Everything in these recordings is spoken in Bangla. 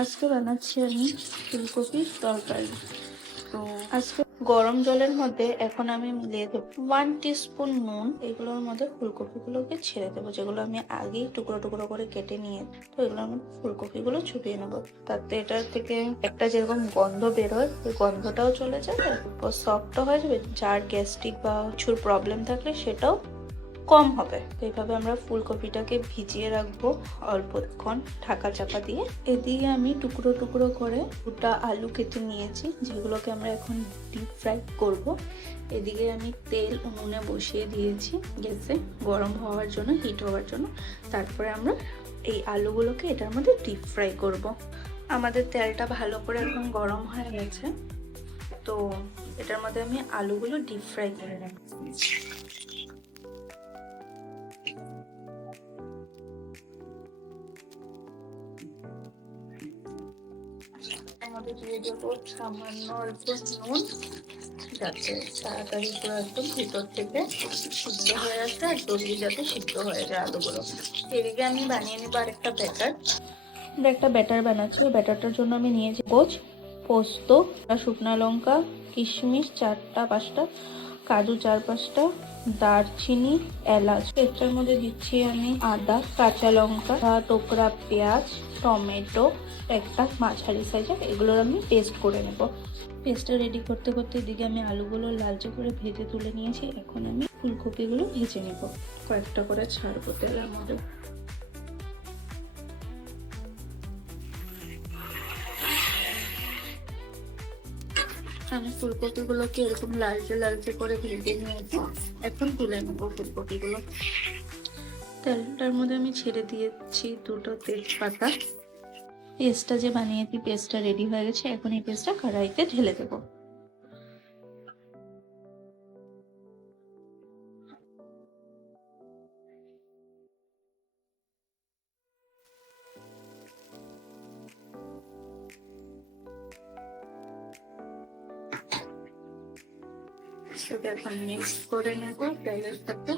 আজকে বানাচ্ছি আমি ফুলকপির তরকারি। তো আজকে গরম জলের মধ্যে এখন আমি মিলিয়ে দেবো 1 টিস্পুন নুন। এগুলোর মধ্যে ফুলকপিগুলোকে ছেড়ে দেবো, যেগুলো আমি আগেই টুকরো টুকরো করে কেটে নিয়ে, তো এগুলোর মধ্যে ফুলকপিগুলো ছুটিয়ে নেবো। তাতে এটার থেকে একটা যেরকম গন্ধ বেরোয়, ওই গন্ধটাও চলে যাবে, সফটও হয়ে যাবে। যার গ্যাস্ট্রিক বা কিছুর প্রবলেম থাকলে সেটাও কম হবে। তো এইভাবে আমরা ফুলকপিটাকে ভিজিয়ে রাখবো অল্পক্ষণ ঢাকা চাপা দিয়ে। এদিকে আমি টুকরো টুকরো করে দুটা আলু কেটে নিয়েছি, যেগুলোকে আমরা এখন ডিপ ফ্রাই করব। এদিকে আমি তেল উনুনে বসিয়ে দিয়েছি গ্যাসে, গরম হওয়ার জন্য, হিট হওয়ার জন্য। তারপরে আমরা এই আলুগুলোকে এটার মধ্যে ডিপ ফ্রাই করব। আমাদের তেলটা ভালো করে এখন গরম হয়ে গেছে, তো এটার মধ্যে আমি আলুগুলো ডিপ ফ্রাই করে রাখছি। আমাদের দিয়ে দেবো সামান্য অল্প নুন, যাতে তাড়াতাড়ি পুরো একদম ভিতর থেকে সিদ্ধ হয়ে আসে আর জলদি যাতে সিদ্ধ হয়ে যায় আলুগুলো। এদিকে আমি বানিয়ে নেবো আরেকটা ব্যাটার বানাচ্ছি। ওই ব্যাটারটার জন্য আমি নিয়েছি পোস্ত, শুকনো লঙ্কা, কিশমিশ 4-5টা, কাজু 4-5টা, দারচিনি, এলাচ। এটার মধ্যে দিচ্ছি আমি আদা, কাঁচা লঙ্কা, টুকরা পেঁয়াজ, টমেটো একটা মাঝারি সাইজের, এগুলোর আমি পেস্ট করে নেব। পেস্টটা রেডি করতে করতে এদিকে আমি আলুগুলো লালচে করে ভেজে তুলে নিয়েছি। এখন আমি ফুলকপিগুলো ভেজে নেব, কয়েকটা করে ছাড়বো তেলের মধ্যে। আমি ফুলকপিগুলোকে এরকম লালচে লালচে করে ভেজে নিয়েছি। এখন তুলে নেবো ফুলকপিগুলো। তেলটার মধ্যে আমি ছেড়ে দিয়েছি 2টো তেজপাতা। পেস্টটা যে বানিয়েছি, পেস্টটা রেডি হয়ে গেছে। এখন এই পেস্টটা কড়াইতে ঢেলে দেবো। এখন মিক্স করে নেবো তেলের সাথে।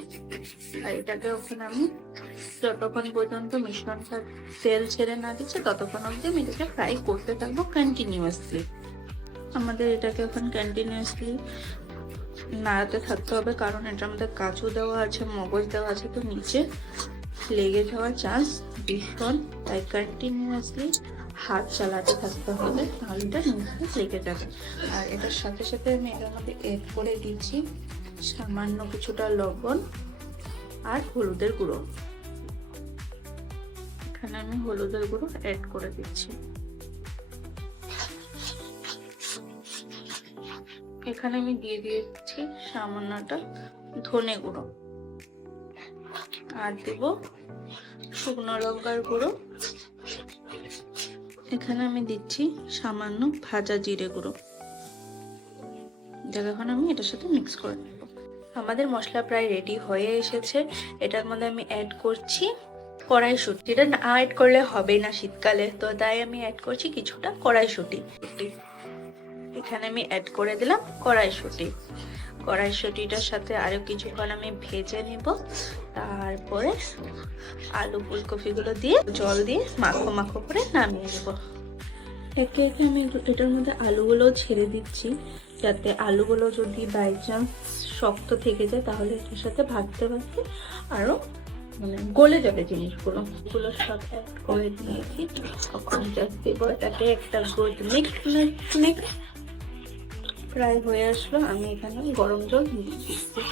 আর এটাকে ওখানে আমি যতক্ষণ পর্যন্ত মিশ্রণটা তেল ছেড়ে না দিচ্ছে, ততক্ষণ অবধি আমি এটাকে ফ্রাই করতে থাকবো কন্টিনিউয়াসলি। আমাদের এটাকে এখন কন্টিনিউয়াসলি নাড়াতে থাকতে হবে, কারণ এটার মধ্যে কাজু দেওয়া আছে, মগজ দেওয়া আছে, তো নিচে লেগে যাওয়ার চান্স ভীষণ। তাই কন্টিনিউয়াসলি হাত চালাতে থাকতে হবে, তাহলে এটা নিচে লেগে যাবে। আর এটার সাথে সাথে আমি এটার মধ্যে এড করে দিচ্ছি সামান্য কিছুটা লবণ আর হলুদের গুঁড়ো। এখানে আমি হলুদের গুঁড়ো অ্যাড করে দিচ্ছি। এখানে আমি দিয়ে দিয়েছি সামান্যটা ধনে গুঁড়ো, আর দেব শুকনো লঙ্কার গুঁড়ো। এখানে আমি দিচ্ছি সামান্য ভাজা জিরে গুঁড়ো। এখন আমি এটার সাথে মিক্স করে নেব। আমাদের মশলা প্রায় রেডি হয়ে এসেছে। এটার মধ্যে আমি অ্যাড করছি কড়াইশুঁটি। এটা না অ্যাড করলে হবে না শীতকালে, তো তাই আমি অ্যাড করছি কিছুটা কড়াইশুঁটি। এখানে আমি অ্যাড করে দিলাম কড়াইশুঁটিটার সাথে আরো কিছুক্ষণ আমি ভেজে নিব। তারপরে আলু ফুলকপিগুলো দিয়ে জল দিয়ে মাখো মাখো করে নামিয়ে নেব। একে একে আমি এটার মধ্যে আলুগুলো ছেড়ে দিচ্ছি, যাতে আলুগুলো যদি বাই চান্স শক্ত থেকে যায়, তাহলে এটার সাথে ভাজতে ভাজতে আরো গলে যাবে জিনিসগুলো। এগুলো সব অ্যাড করে দিয়েছি। তখন জাস্ট দেব এটাকে একটা গুড মিক্স। প্রায় হয়ে আসলো। আমি এখানে গরম জল দিয়ে দিচ্ছি।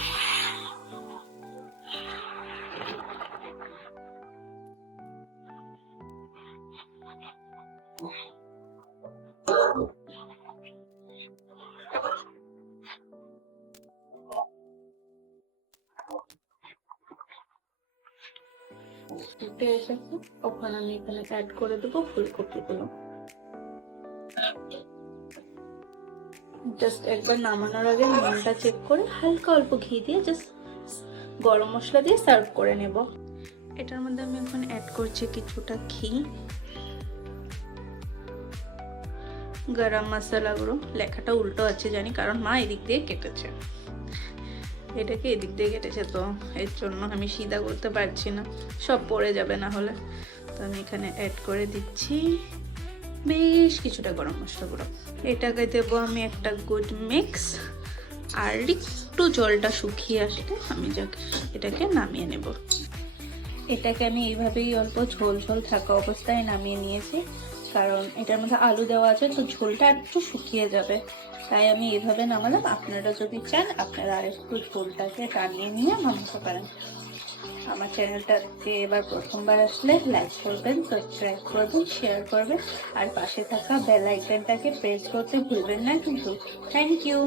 ফুটে এসেছে, ওখানে আমি এখানে অ্যাড করে দেবো ফুলকপিগুলো। জাস্ট একবার নামানোর আগে নুনটা চেক করে হালকা অল্প ঘি দিয়ে জাস্ট গরম মশলা দিয়ে সার্ভ করে নেব। এটার মধ্যে আমি এখন অ্যাড করছি কিছুটা ঘি, গরম মশলা গুঁড়ো। লেখাটা উল্টো আছে জানি, কারণ মা এদিক দিয়ে কেটেছে, এটাকে এদিক দিয়ে কেটেছে, তো এর জন্য আমি সিধা করতে পারছি না, সব পড়ে যাবে না হলে। তো আমি এখানে অ্যাড করে দিচ্ছি কিছুটা গরম মশলা গুঁড়ো। এটাকে দেবো আমি একটা গুড মিক্স। আর একটু জলটা শুকিয়ে আসলে আমি এটাকে নামিয়ে নেব। এটাকে আমি এইভাবেই অল্প ঝোল ঝোল থাকা অবস্থায় নামিয়ে নিয়েছি, কারণ এটার মধ্যে আলু দেওয়া আছে তো ঝোলটা একটু শুকিয়ে যাবে, তাই আমি এইভাবে নামালাম। আপনারা যদি চান আপনারা আরেকটু ঝোলটাকে টানিয়ে নিয়ে নামাতে পারেন। আমার চ্যানেলটাকে এবার প্রথমবার আসলে লাইক করবেন, সাবস্ক্রাইব করবেন, শেয়ার করবেন আর পাশে থাকা বেল আইকনটাকে প্রেস করতে ভুলবেন না কিন্তু। Thank you.